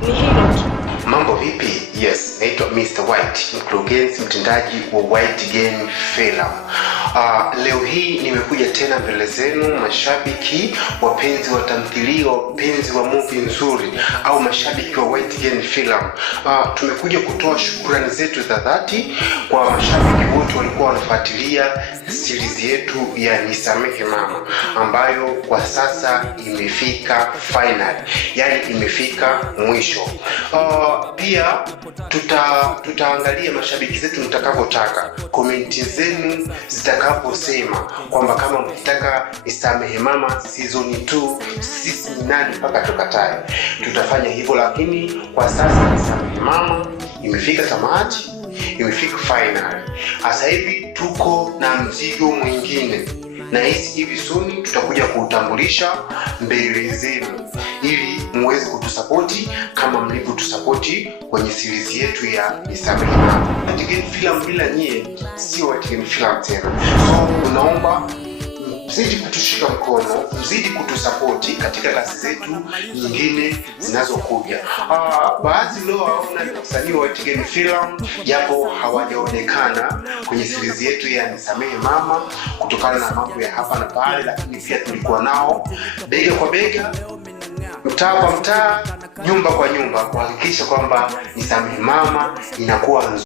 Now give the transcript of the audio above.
Ni hilo tu. Mambo vipi? Yes, naitwa Mr. White, mkurugenzi mtendaji wa White Game Film. Leo hii nimekuja tena mbele zenu mashabiki, wapenzi wa tamthilia, wapenzi wa movie nzuri au mashabiki wa White Game Film. Tumekuja kutoa shukrani zetu za dhati kwa mashabiki wote walikuwa wanafuatilia series yetu ya Nisamehe Mama, ambayo kwa sasa imefika final, yani imefika mwisho. Pia tutaangalia mashabiki zetu mtakavyotaka, komenti zenu zitakaposema kwamba kama mkitaka Nisamehe Mama season 2 sisi ni nani mpaka tukatae, tutafanya hivyo. Lakini kwa sasa Nisamehe Mama imefika tamati, imefika final. Sasa hivi tuko na mzigo mwingine, na hivi soon tutakuja kuutambulisha mbele zenu ili muweze kutusapoti kama mlivyotusapoti kwenye series yetu ya Nisamehe Mama. White Game Film bila nyie sio White Game Film tena. So unaomba mzidi kutushika mkono, mzidi kutusapoti katika kazi zetu nyingine zinazokuja. Baadhi leo waona ni wasanii wa White Game Film japo hawajaonekana kwenye series yetu ya Nisamehe Mama kutokana na mambo ya hapa na pale, lakini pia tulikuwa nao bega kwa bega, mtaa kwa mtaa, nyumba kwa nyumba, kuhakikisha kwamba Nisamehe Mama inakuwa nzuri.